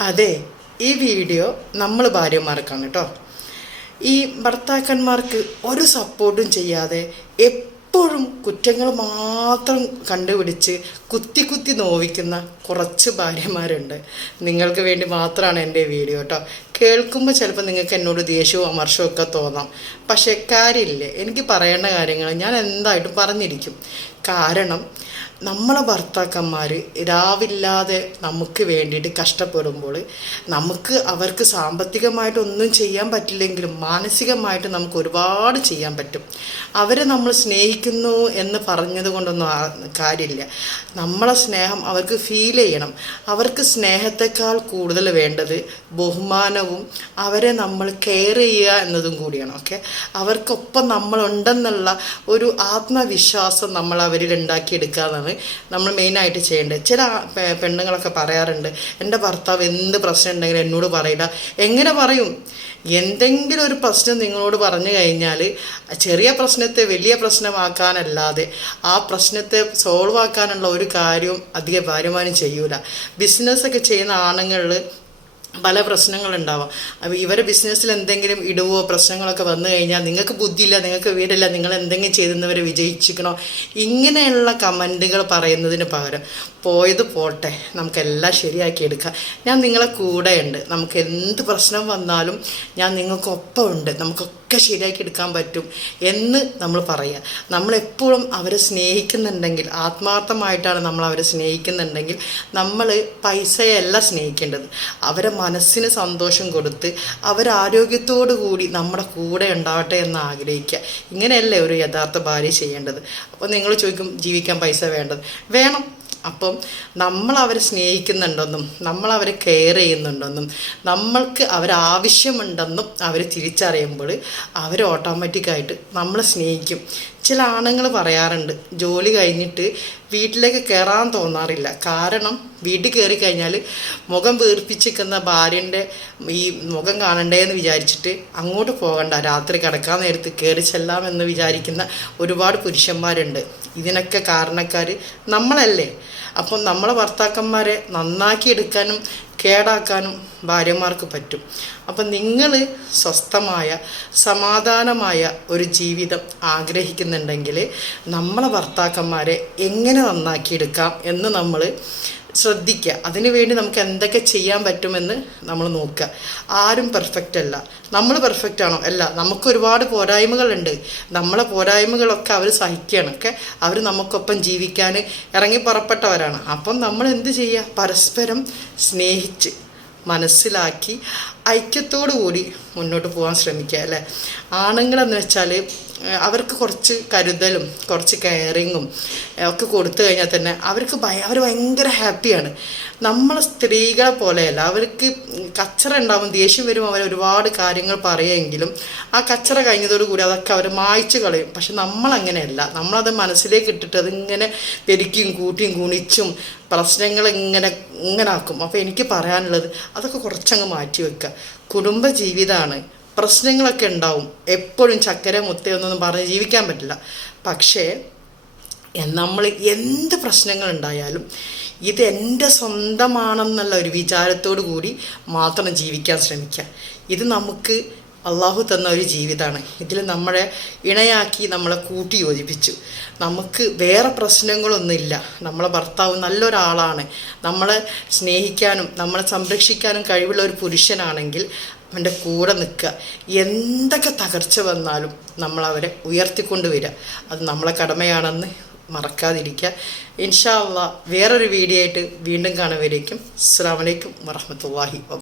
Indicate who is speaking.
Speaker 1: അതെ ഈ വീഡിയോ നമ്മൾ ഭാര്യമാർക്കാണ് കേട്ടോ ഈ ഭർത്താക്കന്മാർക്ക് ഒരു സപ്പോർട്ടും ചെയ്യാതെ എപ്പോഴും കുറ്റങ്ങൾ മാത്രം കണ്ടുപിടിച്ച് കുത്തി കുത്തി നോവിക്കുന്ന കുറച്ച് ഭാര്യമാരുണ്ട്. നിങ്ങൾക്ക് വേണ്ടി മാത്രമാണ് എന്റെ വീഡിയോ കേട്ടോ കേൾക്കുമ്പോൾ ചിലപ്പോൾ നിങ്ങൾക്ക് എന്നോട് ദേഷ്യവും അമർഷവും ഒക്കെ തോന്നാം. പക്ഷേ കാര്യമില്ലേ? എനിക്ക് പറയേണ്ട കാര്യങ്ങൾ ഞാൻ എന്തായിട്ടും പറഞ്ഞിരിക്കും. കാരണം നമ്മളെ ഭർത്താക്കന്മാർ രാവില്ലാതെ നമുക്ക് വേണ്ടിയിട്ട് കഷ്ടപ്പെടുമ്പോൾ നമുക്ക് അവർക്ക് സാമ്പത്തികമായിട്ടൊന്നും ചെയ്യാൻ പറ്റില്ലെങ്കിലും മാനസികമായിട്ട് നമുക്ക് ഒരുപാട് ചെയ്യാൻ പറ്റും. അവരെ നമ്മൾ സ്നേഹിക്കുന്നു എന്ന് പറഞ്ഞത് കൊണ്ടൊന്നും കാര്യമില്ല. നമ്മളെ സ്നേഹം അവർക്ക് ഫീൽ ചെയ്യണം. അവർക്ക് സ്നേഹത്തെക്കാൾ കൂടുതൽ വേണ്ടത് ബഹുമാനവും അവരെ നമ്മൾ കെയർ ചെയ്യുക എന്നതും കൂടിയാണ് ഓക്കെ അവർക്കൊപ്പം നമ്മളുണ്ടെന്നുള്ള ഒരു ആത്മവിശ്വാസം നമ്മൾ അവരിൽ ഉണ്ടാക്കിയെടുക്കുക എന്നാണ് നമ്മൾ മെയിനായിട്ട് ചെയ്യേണ്ടത്. ചില പെണ്ണുങ്ങളൊക്കെ പറയാറുണ്ട് എന്റെ ഭർത്താവ് എന്ത് പ്രശ്നം ഉണ്ടെങ്കിലും എന്നോട് പറയില്ല. എങ്ങനെ പറയും? എന്തെങ്കിലും ഒരു പ്രശ്നം നിങ്ങളോട് പറഞ്ഞു കഴിഞ്ഞാൽ ചെറിയ പ്രശ്നത്തെ വലിയ പ്രശ്നമാക്കാനല്ലാതെ ആ പ്രശ്നത്തെ സോൾവ് ആക്കാനുള്ള ഒരു കാര്യവും അധികം ഭാര്യമാരും ചെയ്യൂല. ബിസിനസ്സൊക്കെ ചെയ്യുന്ന ആണുങ്ങളിൽ പല പ്രശ്നങ്ങളുണ്ടാവാം. അപ്പോൾ ഇവരെ ബിസിനസ്സിൽ എന്തെങ്കിലും ഇടുവോ പ്രശ്നങ്ങളൊക്കെ വന്നു കഴിഞ്ഞാൽ നിങ്ങൾക്ക് ബുദ്ധിയില്ല നിങ്ങൾക്ക് വീടില്ല നിങ്ങൾ എന്തെങ്കിലും ചെയ്തെന്നവരെ വിജയിച്ചിക്കണോ ഇങ്ങനെയുള്ള കമന്റുകൾ പറയുന്നതിന് പകരം പോയത് പോട്ടെ നമുക്കെല്ലാം ശരിയാക്കി എടുക്കാം. ഞാൻ നിങ്ങളെ കൂടെയുണ്ട്. നമുക്ക് എന്ത് പ്രശ്നം വന്നാലും ഞാൻ നിങ്ങൾക്കൊപ്പം ഉണ്ട് നമുക്കൊക്കെ ശരിയാക്കി എടുക്കാൻ പറ്റും എന്ന് നമ്മൾ പറയുക. നമ്മളെപ്പോഴും അവരെ സ്നേഹിക്കുന്നുണ്ടെങ്കിൽ ആത്മാർത്ഥമായിട്ടാണ് നമ്മൾ അവരെ സ്നേഹിക്കുന്നുണ്ടെങ്കിൽ നമ്മൾ പൈസയല്ല സ്നേഹിക്കേണ്ടത്. അവരെ മനസ്സിന് സന്തോഷം കൊടുത്ത് അവരാരോഗ്യത്തോടു കൂടി നമ്മുടെ കൂടെ ഉണ്ടാവട്ടെ എന്ന് ആഗ്രഹിക്കുക. ഇങ്ങനെയല്ലേ ഒരു യഥാർത്ഥ ഭാര്യ ചെയ്യേണ്ടത്. അപ്പോൾ നിങ്ങൾ ചോദിക്കും ജീവിക്കാൻ പൈസ വേണ്ടത്? വേണം. അപ്പം നമ്മൾ അവരെ സ്നേഹിക്കുന്നുണ്ടെന്നും നമ്മൾ അവരെ കെയർ ചെയ്യുന്നുണ്ടെന്നും നമ്മൾക്ക് അവരാവശ്യമുണ്ടെന്നും അവർ തിരിച്ചറിയുമ്പോൾ അവർ ഓട്ടോമാറ്റിക്കായിട്ട് നമ്മളെ സ്നേഹിക്കും. ചില ആണുങ്ങൾ പറയാറുണ്ട് ജോലി കഴിഞ്ഞിട്ട് വീട്ടിലേക്ക് കയറാൻ തോന്നാറില്ല. കാരണം വീട്ടിൽ കയറി കഴിഞ്ഞാൽ മുഖം വീർപ്പിച്ചിരിക്കുന്ന ഭാര്യന്റെ ഈ മുഖം കാണണ്ടേ എന്ന് വിചാരിച്ചിട്ട് അങ്ങോട്ട് പോകണ്ട. രാത്രി കിടക്കാൻ നേരത്ത് കയറി ചെല്ലാമെന്ന് വിചാരിക്കുന്ന ഒരുപാട് പുരുഷന്മാരുണ്ട്. ഇതിനൊക്കെ കാരണക്കാർ നമ്മളല്ലേ. അപ്പം നമ്മളെ ഭർത്താക്കന്മാരെ നന്നാക്കി എടുക്കാനും കേടാക്കാനും ഭാര്യമാർക്ക് പറ്റും. അപ്പം നിങ്ങൾ സ്വസ്ഥമായ സമാധാനമായ ഒരു ജീവിതം ആഗ്രഹിക്കുന്നുണ്ടെങ്കിൽ നമ്മളെ ഭർത്താക്കന്മാരെ എങ്ങനെ നന്നാക്കിയെടുക്കാം എന്ന് നമ്മൾ ശ്രദ്ധിക്കുക. അതിനുവേണ്ടി നമുക്ക് എന്തൊക്കെ ചെയ്യാൻ പറ്റുമെന്ന് നമ്മൾ നോക്കുക. ആരും പെർഫെക്റ്റ് അല്ല. നമ്മൾ പെർഫെക്റ്റ് ആണോ? അല്ല. നമുക്ക് ഒരുപാട് പോരായ്മകളുണ്ട്. നമ്മളെ പോരായ്മകളൊക്കെ അവർ സഹിക്കുകയാണ്. ഒക്കെ അവർ നമുക്കൊപ്പം ജീവിക്കാൻ ഇറങ്ങി പുറപ്പെട്ടവരാണ്. അപ്പം നമ്മൾ എന്ത് ചെയ്യുക? പരസ്പരം സ്നേഹിച്ച് മനസ്സിലാക്കി ഐക്യത്തോടു കൂടി മുന്നോട്ട് പോകാൻ ശ്രമിക്കുക അല്ലേ? ആണുങ്ങളെന്ന് വെച്ചാൽ അവർക്ക് കുറച്ച് കരുതലും കുറച്ച് കെയറിങ്ങും ഒക്കെ കൊടുത്തു കഴിഞ്ഞാൽ തന്നെ അവർക്ക് ഭയ അവർ ഭയങ്കര ഹാപ്പിയാണ് നമ്മൾ സ്ത്രീകളെ പോലെയല്ല അവർക്ക് കച്ചറ ഉണ്ടാവും ദേഷ്യം വരുമ്പോൾ അവർ ഒരുപാട് കാര്യങ്ങൾ പറയുമെങ്കിലും ആ കച്ചറ കഴിഞ്ഞതോടു കൂടി അതൊക്കെ അവർ മായ്ച്ചു കളയും. പക്ഷെ നമ്മളങ്ങനെയല്ല. നമ്മളത് മനസ്സിലേക്ക് ഇട്ടിട്ട് അതിങ്ങനെ പെരുക്കിയും കൂട്ടിയും കുണിച്ചും പ്രശ്നങ്ങൾ ഇങ്ങനെ ഇങ്ങനെ ആക്കും അപ്പോൾ എനിക്ക് പറയാനുള്ളത് അതൊക്കെ കുറച്ചങ്ങ് മാറ്റി വെക്കുക കുടുംബ ജീവിതമാണ് പ്രശ്നങ്ങളൊക്കെ ഉണ്ടാവും. എപ്പോഴും ചക്കര മുത്തയൊന്നും പറഞ്ഞ് ജീവിക്കാൻ പറ്റില്ല. പക്ഷേ നമ്മൾ എന്ത് പ്രശ്നങ്ങൾ ഉണ്ടായാലും ഇത് എന്റെ സ്വന്തമാണെന്നുള്ള ഒരു വിചാരത്തോടു കൂടി മാത്രം ജീവിക്കാൻ ശ്രമിക്കുക ഇത് നമുക്ക് അള്ളാഹു തന്ന ഒരു ജീവിതമാണ് ഇതിൽ നമ്മളെ ഇണയാക്കി നമ്മളെ കൂട്ടി യോജിപ്പിച്ചു നമുക്ക് വേറെ പ്രശ്നങ്ങളൊന്നുമില്ല. നമ്മളെ ഭർത്താവ് നല്ലൊരാളാണ്. നമ്മളെ സ്നേഹിക്കാനും നമ്മളെ സംരക്ഷിക്കാനും കഴിവുള്ള ഒരു പുരുഷനാണെങ്കിൽ അവന്റെ കൂടെ നിൽക്കുക. എന്തൊക്കെ തകർച്ച വന്നാലും നമ്മളവരെ ഉയർത്തിക്കൊണ്ട് വരിക. അത് നമ്മളെ കടമയാണെന്ന് മറക്കാതിരിക്കുക. ഇൻഷാ അള്ളാഹ് വേറൊരു വീഡിയോ ആയിട്ട് വീണ്ടും കാണുവരേക്കും അസ്സാം വലൈക്കും വറഹമത്തല്ലാഹി